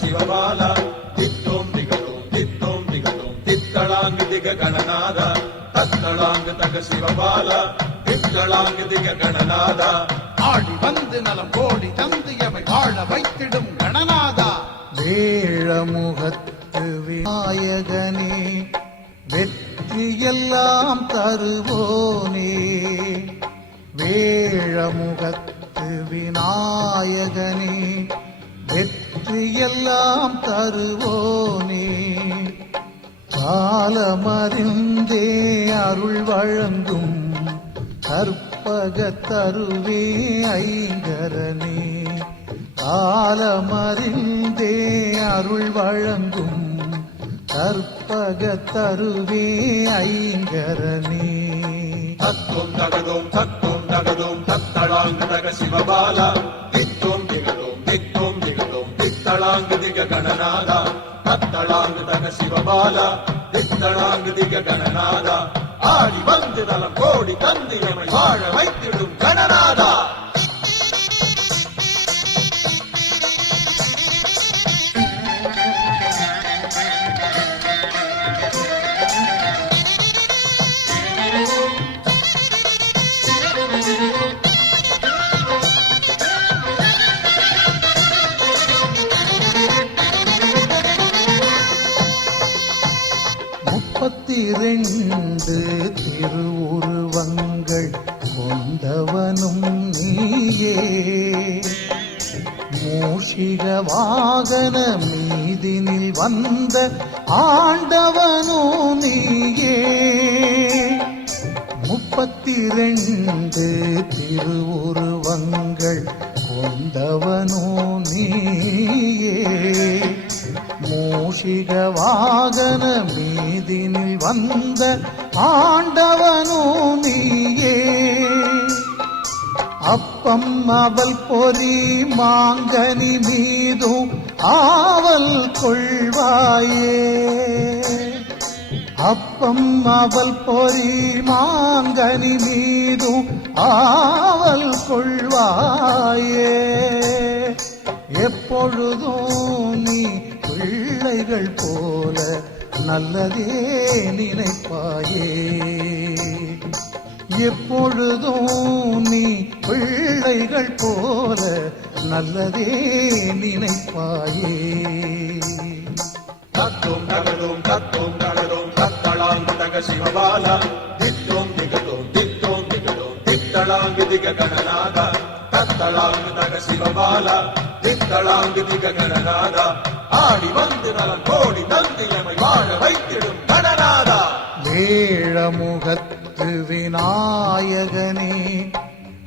சிவபால தித்தோம் திகதோம் தித்தோம் திகதோம் தித்தளாங்கு திக கணநாத தத்தளாங்கு தக சிவபால தித்தளாங்கு திக கணநாதா ஆடி வந்து நலம் கோடி தந்தியவை வாழ வைத்திடும் கணநாதா வேழமுகத்து விநாயகனே வெற்றியெல்லாம் தருவோனே வேழமுகத்து விநாயகனே வெற்றியெல்லாம் தருவோனே காலமறிந்தே அருள் வழங்கும் கற்பகத்தருவே ஐங்கரனே காலமறிந்தே அருள் வழங்கும் கற்பகத்தருவே ஐங்கரனே தத்தோம் தகதோம் தத்தோம் தகதோம் தத்தளாங்கு தக சிவபால தித்தோம் திகதோம் தித்தோம் திகதோம் தித்தளாங்கு திக கணநாதா தத்தளாங்கு தக சிவபால தித்தளாங்கு திக கணநாதா ஆடி வந்து நலம் கோடி தந்தியமை வாழ வைத்திடும் கணநாதா முப்பத்திரண்டு திருவுருவங்கள் கொண்டவனும் நீயே மூஷிக வாகன மீதினில் வந்த ஆண்டவனும் நீயே முப்பத்திரண்டு திருவுருவங்கள் கொண்டவனும் நீயே மூஷிக வாகன மீதினில் வந்த ஆண்டவனோ நீயே அப்பம் அவள் பொறி மாங்கனி மீதும் ஆவல் கொள்வாயே அப்பம் அவள் பொறி மாங்கனி மீதும் ஆவல் கொள்வாயே எப்பொழுதும் நீ பிள்ளைகள் போல நல்லதே நினைப்பாயே எப்பொழுதும் நீ பிள்ளைகள் போல நல்லதே நினைப்பாயே தத்தோம் தகதோம் தத்தோம் தகதோம் தத்தளாங்கு தக சிவபால தித்தோம் திகதோம் தித்தோம் திகதோம் தித்தளாங்கு திக கணநாதா தத்தளாங்கு தக சிவபால தித்தளாங்கு திக கணநாதா ஆடி வந்து நலம் கோடி தந்தியமை வாழ வைத்திடும் கணநாதா வேழமுகத்து விநாயகனே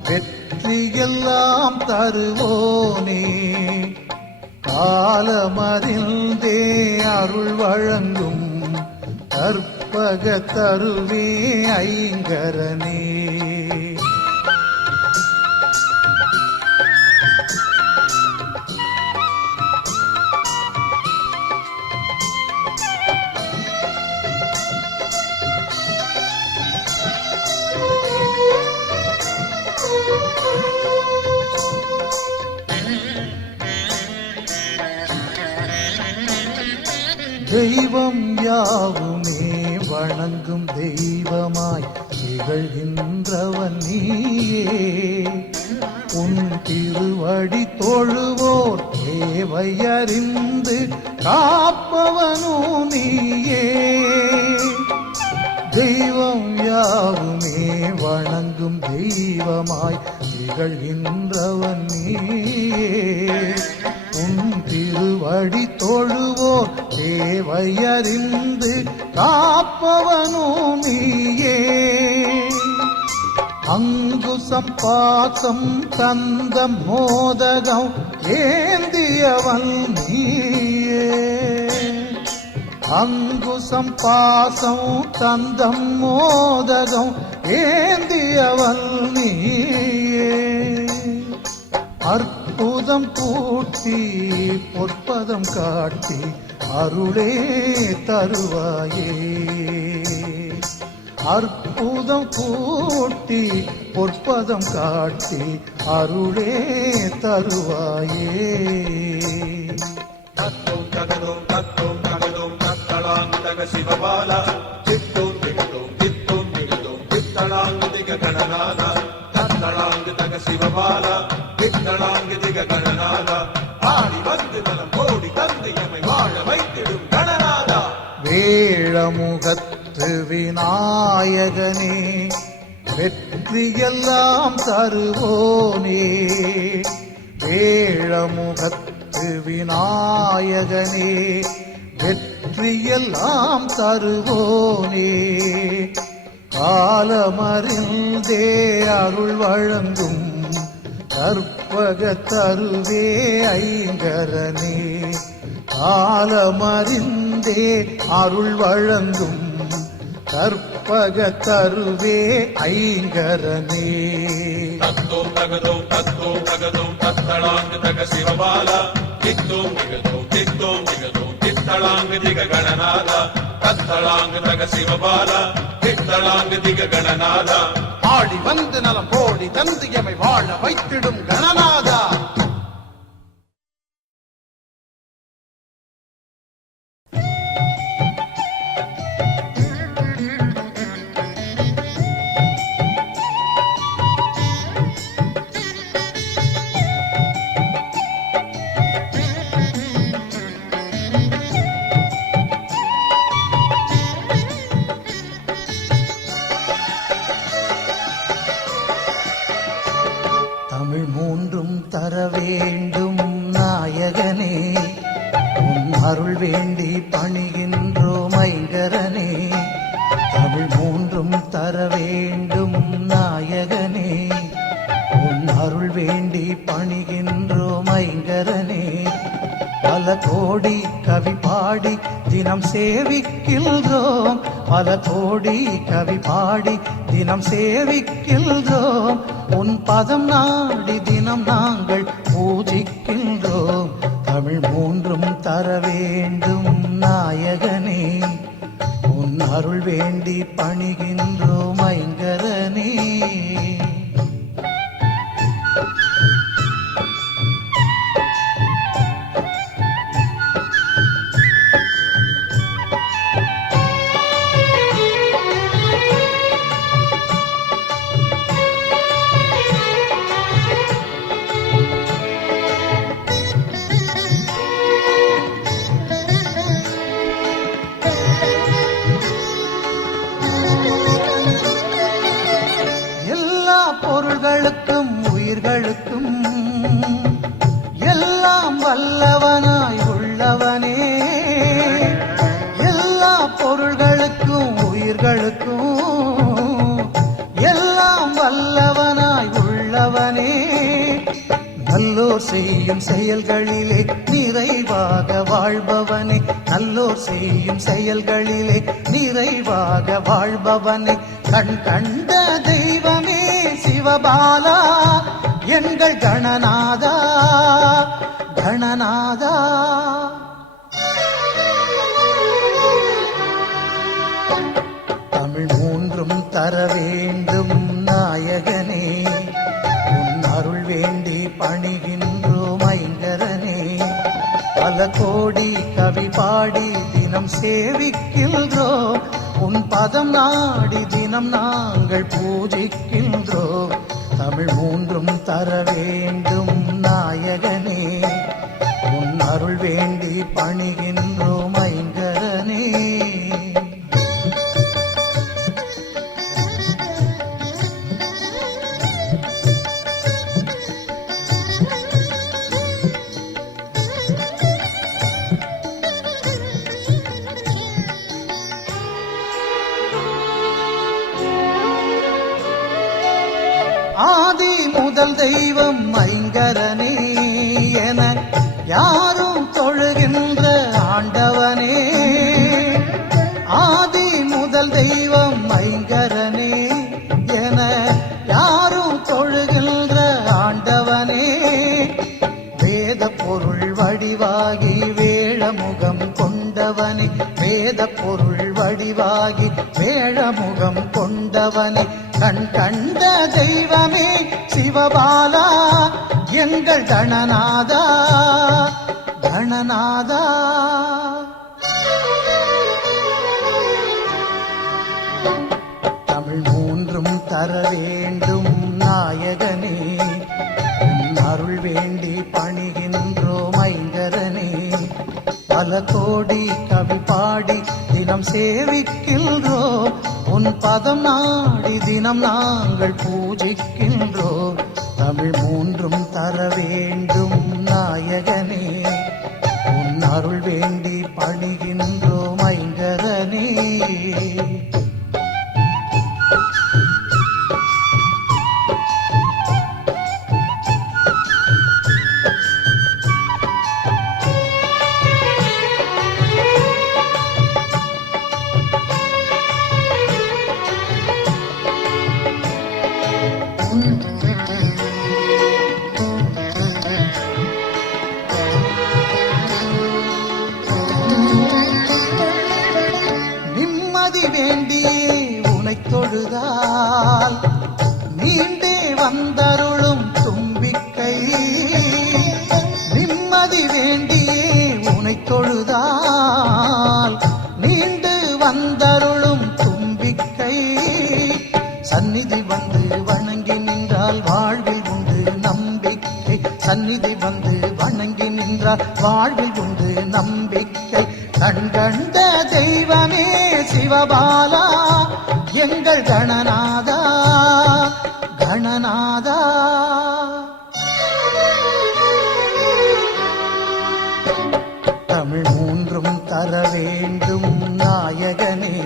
வெற்றியெல்லாம் தருவோனே காலமறிந்தே அருள் வழங்கும் கற்பகத்தருவே ஐங்கரனே தெய்வம் யாவுமே வணங்கும் தெய்வமாய் திகழ்கின்றவன் நீயே உன் திருவடி தொழுவோர் தேவையறிந்து காப்பவனோ நீயே தெய்வம் யாவுமே வணங்கும் தெய்வமாய் திகழ்கின்றவன் நீயே உன் திருவடி தொழுவோர் தேவையறிந்து காப்பவனோ நீயே அங்குசம் பாசம் தந்த மோதகம் ஏந்தியவன் நீயே அங்குசம் பாசம் தந்தம் மோதகம் ஏந்தியவன் நீயே அற்புதம் கூட்டி பொற்பதம் காட்டி அருளே தருவாயே அற்புதம் கூட்டி பொற்பதம் காட்டி அருளே தருவாயே தத்தும் தகதும் தத்தளாங்கு தக சிவபால தித்தும் திகதும் தித்தளாங்கு திக கணநாத தத்தளாங்கு தக சிவபால தித்தளாங்கு திக கணநாத ஆடி வந்து நலம் கோடி தந்து எமை வாழ வைத்திடும் கணநாதா. வேழமுகத்து விநாயகனே வெற்றியெல்லாம் தருவோனே, வேழமுகத்து விநாயகனே வெற்றியெல்லாம் தருவோனே, காலமறிந்தே அருள் வழங்கும் கற்பக தருவே ஐங்கரனே, காலமறிந்தே அருள் வழங்கும் கற்பக தருவே ஐங்கரனே. தத்தோம் தகதோம் தத்தளாங்கு தக சிவபால தித்தோம் திகதோம் தித்தளாங்கு திக கணநாத தத்தளாங்கு தக சிவபால தித்தளாங்கு திக கணநாத ஆடி வந்து நலம் கோடி தந்து எமை வாழ வைத்திடும் கணநாதா. தமிழ் மூன்றும் தர வேண்டும் நாயகனே, உன் அருள் வேண்டி பணிகின்றோம் ஐங்கரனே, தமிழ் மூன்றும் தர வேண்டும் நாயகனே, உன் அருள் வேண்டி பணிகின்றோம் ஐங்கரனே, பல கோடி கவி பாடி தினம் சேவிக்கின்றோம், பல கோடி கவி பாடி தினம் சேவிக்கின்றோம், உன் பதம் நாடி தினம் நாங்கள் பூஜிக்கின்றோம், தமிழ் மூன்றும் தர வேண்டும் நாயகனே, உன் அருள் வேண்டி பணிகின்றோம் ஐங்கரனே. பொருள்களுக்கும் உயிர்களுக்கும் எல்லாம் வல்லவனாய் உள்ளவனே, எல்லா பொருள்களுக்கும் உயிர்களுக்கும் எல்லாம் வல்லவனாய் உள்ளவனே, நல்லோர் செய்யும் செயல்களிலே நிறைவாக வாழ்பவனே, நல்லோர் செய்யும் செயல்களிலே நிறைவாக வாழ்பவனே, கண் கண்ட தெய்வமே சிவபாலா எங்கள் கணநாதா கணநாதா. தமிழ் மூன்றும் தர வேண்டும் நாயகனே, உன் அருள் வேண்டி பணிகின்றோம் ஐங்கரனே, பல கோடி கவி பாடி தினம் சேவிக்கின்றோம், உன் பதம் நாடி தினம் நாங்கள் பூஜிக்கின்றோம், தமிழ் மூன்றும் தர வேண்டும் நாயகனே, உன் அருள் வேண்டி பணிகின்றோம் ஐங்கரனே. ஆதி முதல் தெய்வம் ஐங்கரனே என யாரும் தொழுகின்ற ஆண்டவனே, ஆதி முதல் தெய்வம் ஐங்கரனே என யாரும் தொழுகின்ற ஆண்டவனே, வேத பொருள் வடிவாகி வேழமுகம் கொண்டவனே, வேத பொருள் வடிவாகி வேழமுகம் கொண்டவனே, கண் கண்ட தெய்வமே சிவபாலா எங்கள் கணநாதா கணநாதா. தமிழ் மூன்றும் தர வேண்டும் நாயகனே, உன் அருள் வேண்டி பணிகின்றோம் ஐங்கரனே. பல கோடி கவி பாடி தினம் சேவிக்கின்றோம், உன் பதம் நாடி தினம் நாங்கள் பூஜிக்கின்றோம். தமிழ் மூன்றும் தர வேண்டும் நாயகனே, உன் அருள் வேண்டி பணிகின்றோம் ஐங்கரனே. நிம்மதி வேண்டியே உனை தொழுதால் நீண்டே வந்தருளும் தும்பிக்கை. நிம்மதி வேண்டியே உனை தொழுதால் நீண்டு வந்தருளும் தும்பிக்கை. சந்நிதி வந்து வணங்கி நின்றால் வாழ்வில் உண்டு நம்பிக்கை. சந்நிதி வந்து வணங்கி நின்றால் வாழ்வில் உண்டு நம்பிக்கை. கண்கண்ட தெய்வமே சிவபாலா, எங்கள் கணநாதா கணநாதா. தமிழ் மூன்றும் தர வேண்டும் நாயகனே,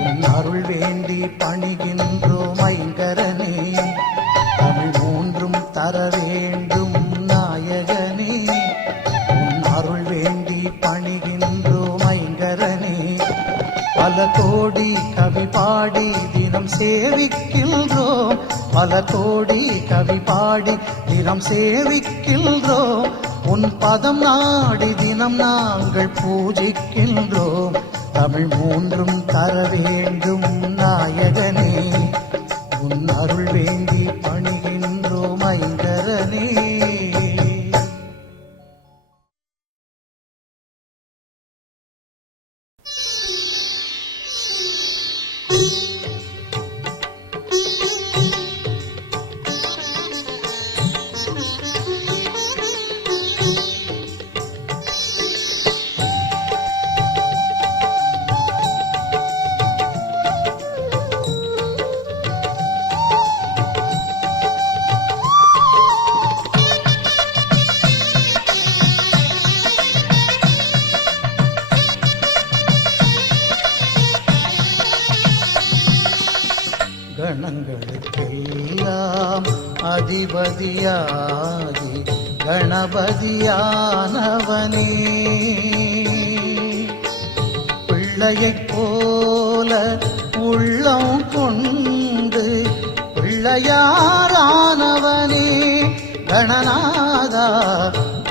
உன் அருள் வேண்டி பணிகின்றோம் ஐங்கரனே. தமிழ் மூன்றும் தர வேண்டும் நாயகனே, உன் அருள் வேண்டி பணிகின்றோம் ஐங்கரனே. பல கோடி கவி பாடி தினம் சேவிக்கின்றோம், பல கோடி கவி பாடி தினம் சேவிக்கின்றோம். உன் பதம் நாடி தினம் நாங்கள் பூஜிக்கின்றோம். தமிழ் மூன்றும் தர வேண்டும் நாயகனே, உன் அருள் வேண்டி பணிகின்றோம் ஐங்கரனே. கணங்களுக்கெல்லாம் அதிபதியாகி கணபதியானவனே, பிள்ளையைப் போல உள்ளம் கொண்டு பிள்ளையாரானவனே. கணநாதா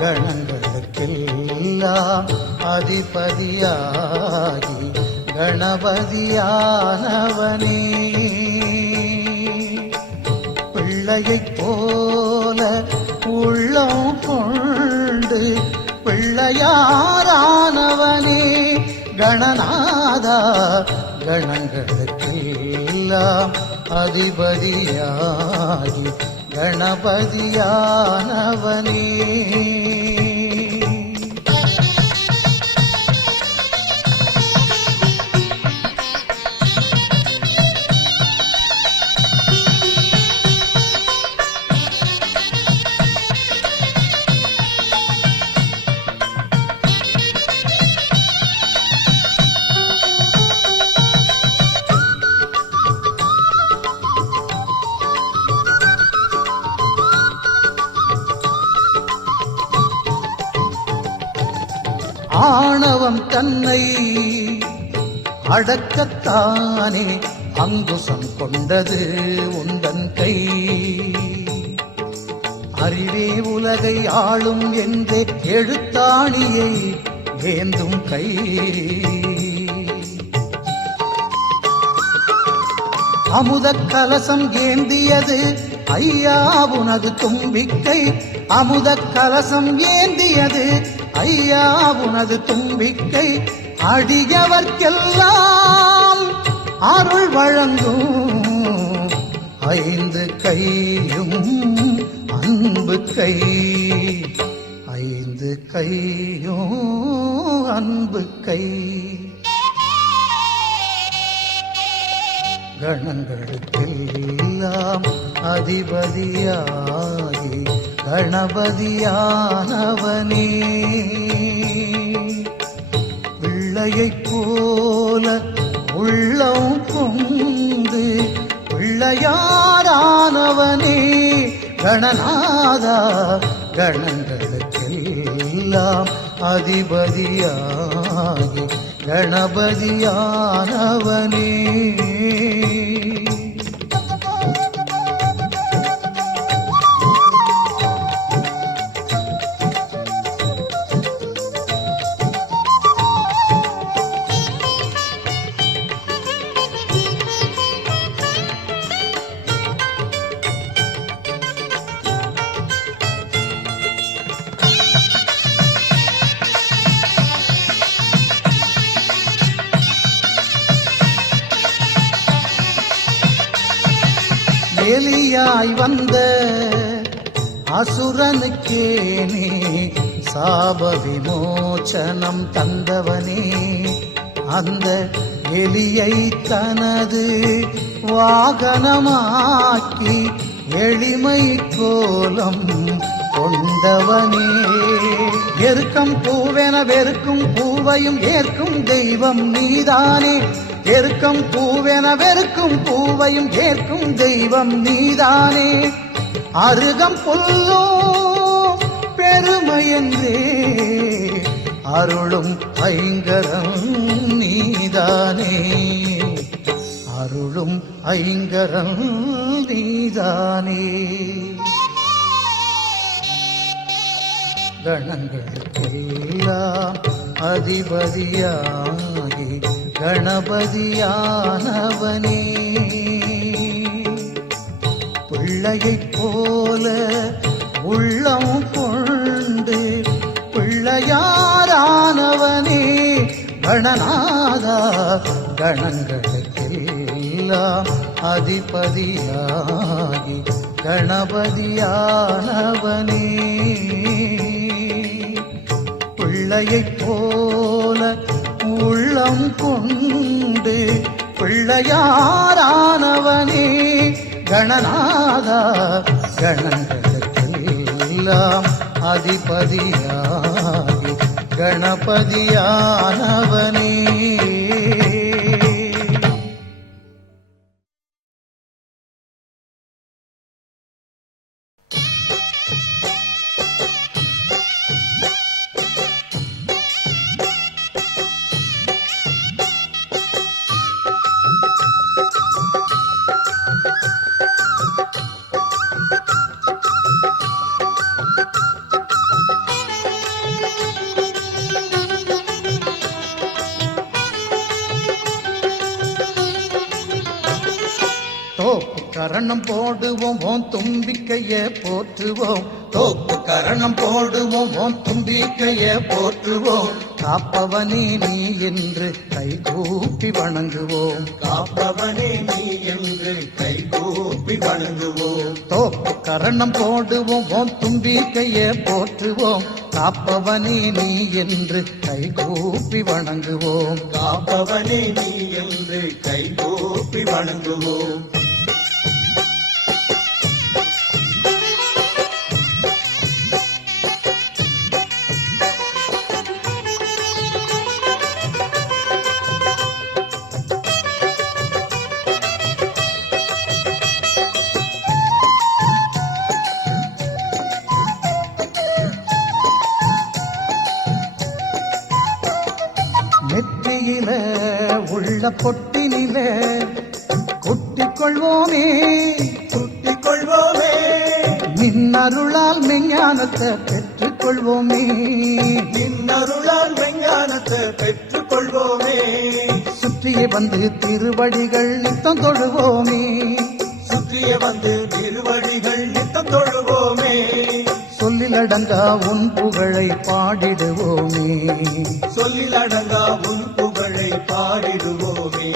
கணங்களுக்கெல்லாம் அதிபதியாகி கணபதியானவனே, பிள்ளையைப் போல உள்ளம் கொண்டு பிள்ளையாரானவனே. கணநாதா கணங்களுக்கெல்லாம் அதிபதியாகி கணபதியானவனே. ஆணவம் தன்னை அடக்கத்தானே அங்குசம் கொண்டது உந்தன் கை. அறிவே உலகை ஆளும் என்றே எழுத்தாணியை ஏந்தும் கை. அமுதக் கலசம் ஏந்தியது ஐயா உனது தும்பிக்கை. அமுதக் கலசம் ஏந்தியது ஐயா உனது தும்பிக்கை அடியவர்க்கெல்லாம் அருள் வழங்கும் ஐந்து கையும் அன்பு கை ஐந்து கையும் அன்பு கை கணங்களுக்கெல்லாம் அதிபதியாகி கணபதியானவனே பிள்ளையைப் போல உள்ளம் கொண்டு பிள்ளையாரானவனே கணநாதா கணங்களுக்கெல்லாம் அதிபதியாகி கணபதியானவனே எலியாய் வந்த அசுரனுக்கே நீ சாப விமோச்சனம் தந்தவனே அந்த எலியை தனது வாகனமாக்கி எளிமை கோலம் கொண்டவனே எருக்கம் பூவென வெறுக்கும் பூவையும் ஏற்கும் தெய்வம் நீதானே எருக்கம் பூவென வெறுக்கும் பூவையும் ஏற்கும் தெய்வம் நீதானே அருகம் புல்லோ பெருமையென்றே அருளும் ஐங்கரம் நீதானே அருளும் ஐங்கரம் நீதானே கணங்களுக்கெல்லாம் அதிபதியாகி கணபதியானவனே பிள்ளையைப் போல உள்ளம் கொண்டு பிள்ளையாரானவனே கணநாதா கணங்களுக்கெல்லாம் அதிபதியாகி கணபதியானவனே பிள்ளையைப் போல உள்ளம் கொண்டு பிள்ளையாரானவனே கணநாதா கணங்களுக்கெல்லாம் அதிபதியாகி கணபதியானவனே தோப்பு கரணம் போடுவோம் ஓம் தும்பிக்கைய போற்றுவோம் தோப்பு கரணம் போடுவோம் ஓம் தும்பிக்கைய போற்றுவோம் காப்பவனே நீ என்று கைகூப்பி வணங்குவோம் காப்பவனே நீ என்று கைகூப்பி வணங்குவோம் தோப்பு கரணம் போடுவோம் ஓம் தும்பிக்கைய போற்றுவோம் காப்பவனே நீ என்று கைகூப்பி வணங்குவோம் காப்பவனே நீ என்று கைகூப்பி வணங்குவோம் நெற்றியில உள்ள பொட்டினில குட்டிக் கொள்வோமே குட்டிக் கொள்வோமே நின்னருளால் மெஞ்ஞானத்தை பெற்றுக் கொள்வோமே நின்னருளால் விஞ்ஞானத்தை பெற்றுக் கொள்வோமே சுற்றியே வந்து திருவடிகள் நித்தம் தொழுவோமே சுற்றிய வந்து திருவடிகள் நித்தம் தொழுவோமே சொல்லில சொல்லிலடங்கா உன் புகழை பாடிடுவோமே. சொல்லிலடங்கா உன் புகழை பாடிடுவோமே.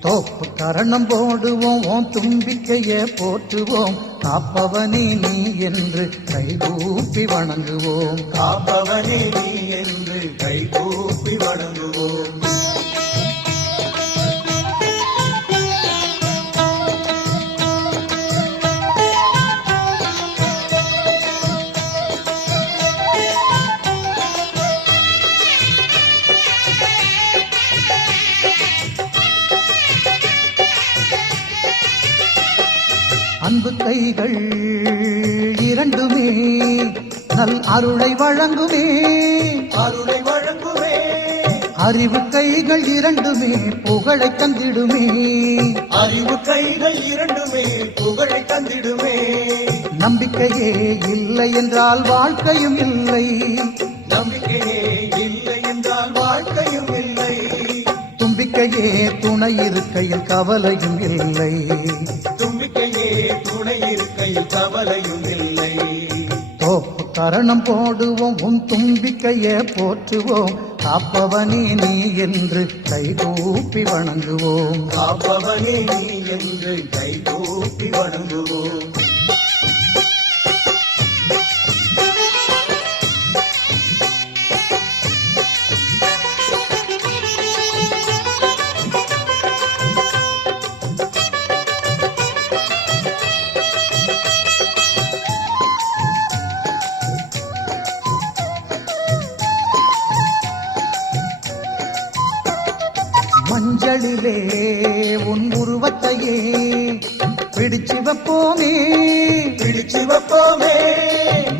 தோப்பு கரணம் போடுவோம் உன் தும்பிக்கையே போற்றுவோம். காப்பவனே நீ என்று கைகூப்பி வணங்குவோம். காப்பவனே நீ என்று கைகூப்பி வணங்குவோம். அன்பு கைகள் இரண்டுமே நல் அருளை வழங்குமே. அருளை வழங்குமே. அறிவு கைகள் இரண்டுமே புகழை தந்திடுமே. அறிவு கைகள் இரண்டுமே புகழை தந்திடுமே. நம்பிக்கையே இல்லை என்றால் வாழ்க்கையும் இல்லை. நம்பிக்கையே இல்லை என்றால் வாழ்க்கையும் இல்லை. தும்பிக்கையே துணை இருக்கையில் கவலையும் இல்லை. தும்பிக்கையே துணை இருக்கையில் கவலையும் இல்லை. தோப்பு கரணம் போடுவோம் உன் தும்பிக்கையே போற்றுவோம். காப்பவனே நீ என்று கைகூப்பி வணங்குவோம். காப்பவனே நீ என்று கைகூப்பி வணங்குவோம். மஞ்சளிலே உன் உருவத்தையே பிடிச்சு வைப்போமே. பிடிச்சு வைப்போமே.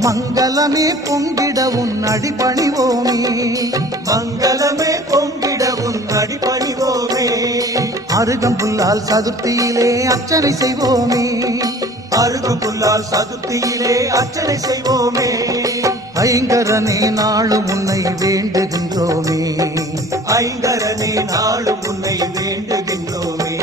மங்களமே பொங்கிட உன் அடிபணிவோமே. மங்களமே பொங்கிட உன் அடிபணிவோமே. அருகம்புல்லால் சதுர்த்தியிலே அர்ச்சனை செய்வோமே. அருகம்புல்லால் சதுர்த்தியிலே அர்ச்சனை செய்வோமே. ஐங்கரனே நாளும் உன்னை வேண்டுகின்றோமே. ஐங்கரனே நாளும் உன்னை வேண்டுகின்றோமே.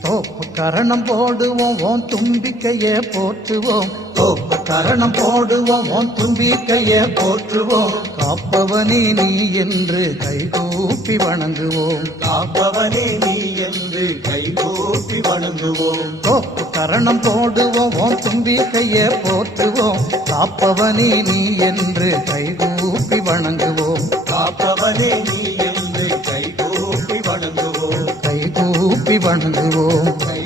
தோப்பு கரணம் போடுவோம் உன் தும்பிக்கையே போற்றுவோம். தோப்பு கரணம் போடுவோம் உன் தும்பிக்கையே போற்றுவோம். காப்பவனே நீ என்று கைகூப்பி வணங்குவோம். காப்பவனே நீ என்று கைகூப்பி வணங்குவோம். தோப்பு கரணம் போடுவோம் உன் தும்பிக்கையே போற்றுவோம். காப்பவனே நீ என்று கைகூப்பி வணங்குவோம். காப்பவனே நீ என்று கைகூப்பி வணங்குவோம். கைகூப்பி வணங்குவோம்.